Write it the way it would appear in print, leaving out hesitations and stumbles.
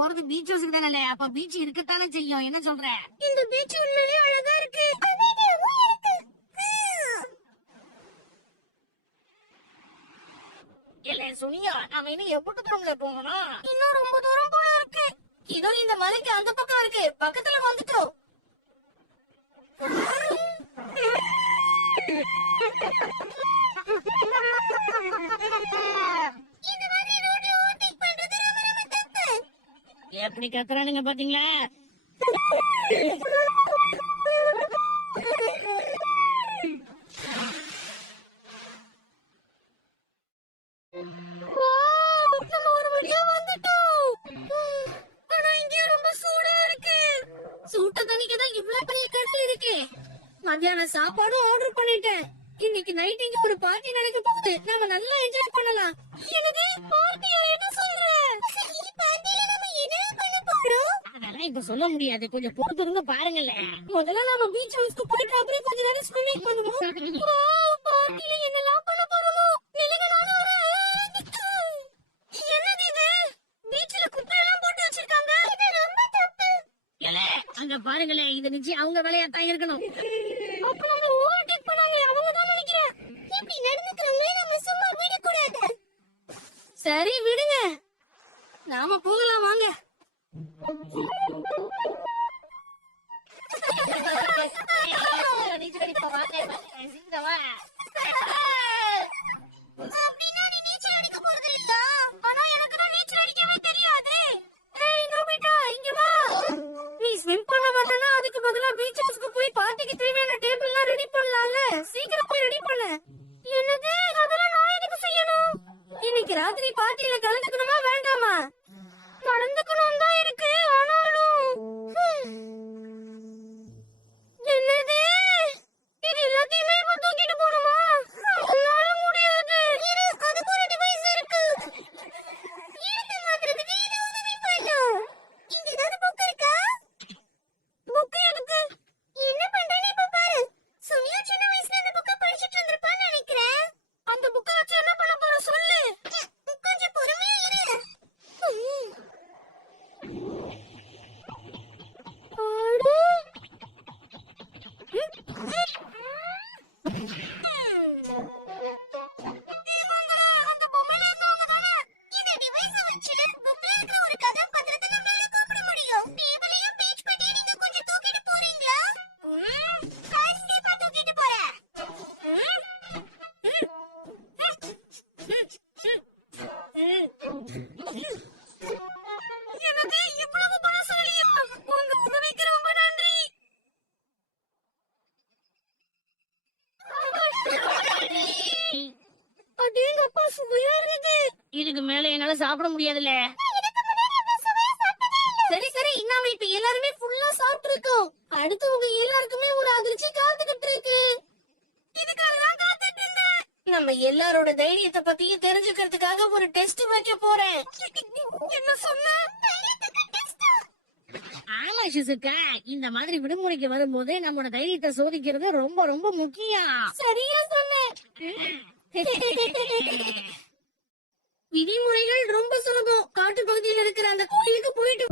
போறது பீச் ஹவுஸுக்கு தானே, அப்ப பீச் இருக்கத்தானே செய்யும். என்ன சொல்ற? இந்த பீச் உண்மையிலேயே அழகா இருக்கு. இல்ல சுனியா, நாம இன்னும் எவ்வளவு தூரம்ல போகணும்? இன்னும் ரொம்ப தூரம் போல இருக்கு. இதோ இந்த மலைக்கு அந்த பக்கம் இருக்கு, பக்கத்துல வந்துட்டோம். இந்த மாதிரி ரோட்ல ஓவர்டேக் பண்றது ரொம்ப ரொம்ப தப்பு. எப்படி கத்துறானுங்க பாத்தீங்களா? நம்ம ஒரு வழியா வந்துட்டோம். ஆனா இங்க ரொம்ப சூடா இருக்கு. சூட்ட தண்ணிக்குதான் இவ்வளவு பெரிய கடல் இருக்கு. மத்தியானம் சாப்பாடும் ஆர்டர் பண்ணிட்டேன். இன்னைக்கு நைட் இங்க ஒரு பார்ட்டி நடக்க போகுது, நாம நல்லா என்ஜாய் பண்ணலாம். எனக்கு பார்ட்டியா? என்ன சொல்ற? பார்ட்டில நம்ம என்ன பண்ண போறோம்? அதெல்லாம் இப்ப சொல்ல முடியாது, கொஞ்சம் பொறுத்து இருந்து பாருங்களேன். முதல்ல நாம பீச் ஹவுஸ்க்கு போயிட்டு அப்புறம் கொஞ்ச நேரம் ஸ்விம்மிங் பண்ணுவோம். பார்ட்டில என்னலாம் பண்ண போறோமோ? நிலங்க நானும் வரேன். என்னது இது? பீச்ல குப்பையெல்லாம் போட்டு வச்சிருக்காங்க. இது ரொம்ப தப்பு. அங்க பாருங்களேன், இது நிச்சயம் அவங்க வேலையாத்தான் இருக்கணும். அப்ப நம்ம ஓவர்டேக் பண்ணாங்க, அவங்க தான் நினைக்கிறேன். இப்படி நடந்துக்கிறவங்களே நம்ம சும்மா விடக்கூடாது. சரி விடுங்க, நாம போகலாம் வாங்க. அப்படின்னா நீ நீச்சல் அடிக்க போறது இல்ல? ஆனா எனக்கு தான் நீச்சல் அடிக்கவே தெரியாது. ஏய் நோபிட்டா, இங்க வா. நீ ஸ்விம் பண்ண மாட்டேனா, அதுக்கு பதிலா பீச் ஹவுஸ்க்கு போய் பார்ட்டிக்கு தேவையான டேபிள் எல்லாம் ரெடி பண்ணலாம்ல. சீக்கிரம் போய் ரெடி பண்ணு. என்னது? அதெல்லாம் நான் எதுக்கு செய்யணும்? இன்னைக்கு ராத்திரி பார்ட்டியில கலந்துக்கணுமா வேண்டாமா? கலந்துக்கணும் தான் இருக்கு, ஆனாலும் என்னது? இது எல்லாத்தையுமே இப்ப தூக்கிட்டு போகணுமா? என்னால முடியாது. அதுக்கு ஒரு டிவைஸ் இருக்கு. எடுத்து மாத்துறதுக்கு இது உதவி பண்ணும். இங்க ஏதாவது புக் இருக்கா? புக் எதுக்கு? என்ன பண்றேன்னு இப்ப பாரு. சுனியா சின்ன வயசுல இந்த புக்கை படிச்சிட்டு இருந்திருப்பான்னு நினைக்கிறேன். அந்த புக்கை வச்சு என்ன பண்ண போற சொல்லு. கொஞ்சம் பொறுமையா இரு. அந்த பொம்மையில இருந்தவங்க தானே? இந்த டிவைஸ வச்சு புக்ல இருக்கிற ஒரு கதாபாத்திரத்தை நம்மளால கூப்பிட முடியும். டேபிளையும் பேஜ் பெட்டியை நீங்க கொஞ்சம் தூக்கிட்டு போறீங்களா? கண்டிப்பா தூக்கிட்டு போறேன். என்னது இவ்வளவு பலசாலியா? உங்க உதவிக்கு ரொம்ப நன்றி. அடேங்கப்பா, சுவையா இருக்குது. இதுக்கு மேல என்னால சாப்பிட முடியாதுல்ல. சரி சரி, நாம இப்ப எல்லாருமே ஃபுல்லா சாப்பிட்டு இருக்கோம். அடுத்து உங்க எல்லாருக்குமே ஒரு அதிர்ச்சி காத்துக்கிட்டு இருக்கு. இதுக்காக தான் காத்துட்டு இருந்தேன். நம்ம எல்லாரோட தைரியத்தை பத்தியும் தெரிஞ்சுக்கிறதுக்காக ஒரு டெஸ்ட் வைக்க போறேன். என்ன சொன்ன? ஆமா ஷிசுகா, இந்த மாதிரி விடுமுறைக்கு வரும்போது நம்மளோட தைரியத்தை சோதிக்கிறது ரொம்ப ரொம்ப முக்கியம். சரியா சொன்னேன். விதிமுறைகள் ரொம்ப சுலபம். காட்டு பகுதியில் இருக்கிற அந்த கோயிலுக்கு போயிட்டு